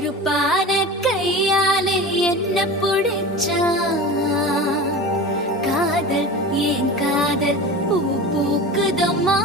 கருப்பான கையாலே என்ன புடிச்சா காதல் ஏன் காதல் பூ பூக்குதம்மா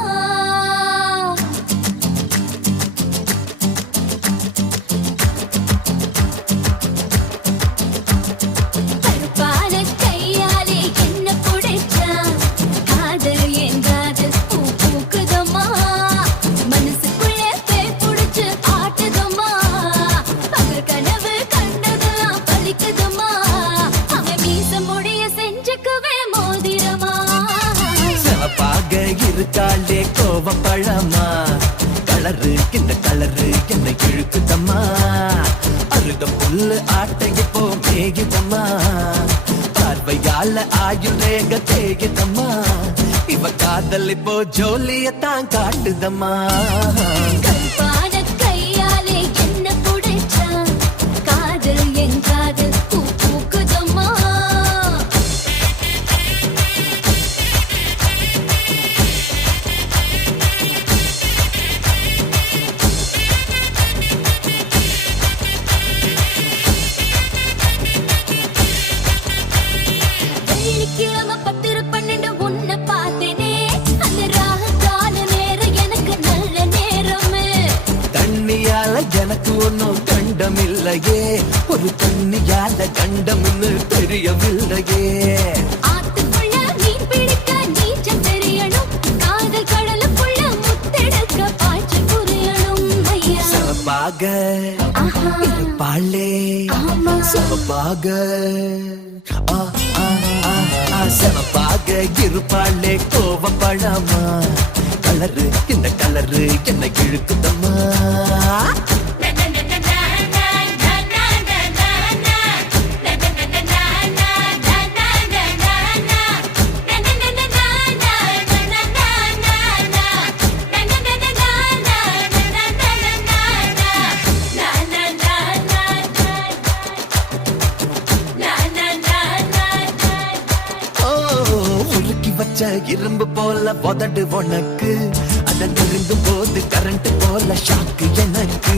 இருக்காளே கோவப்பழமா கலரு இந்த கலரு என்னை இழுக்குதம்மா அருக புல்லு ஆட்டைய போ மேகிதம்மா பார்வையால ஆயுள் ரேக தேகிதம்மா இவ காதல் இப்போ ஜோலியத்தான் காட்டுதம்மா எனக்கு ஒன்னும் கண்டமில்லையே ஒரு தண்ணியால கண்டம்னு தெரியவில்லையே ஆத்துக்குள்ள மீன் பிடிக்க நீச்சல் தெரியணும் காதல் கடலுக்குள்ள முத்தெடுக்க பாய்ச்சல் புரியணும் ஐயா சவப்பாக இருப்பாளே சவப்பாக சவப்பாக இருப்பாளே கோவப்படாமா கலரு இந்த கலரு என்ன இழுக்குதம்மா இரும்பு போல உதடு உனக்கு அத நெருங்கும் போது கரண்ட் போல ஷாக்கு எனக்கு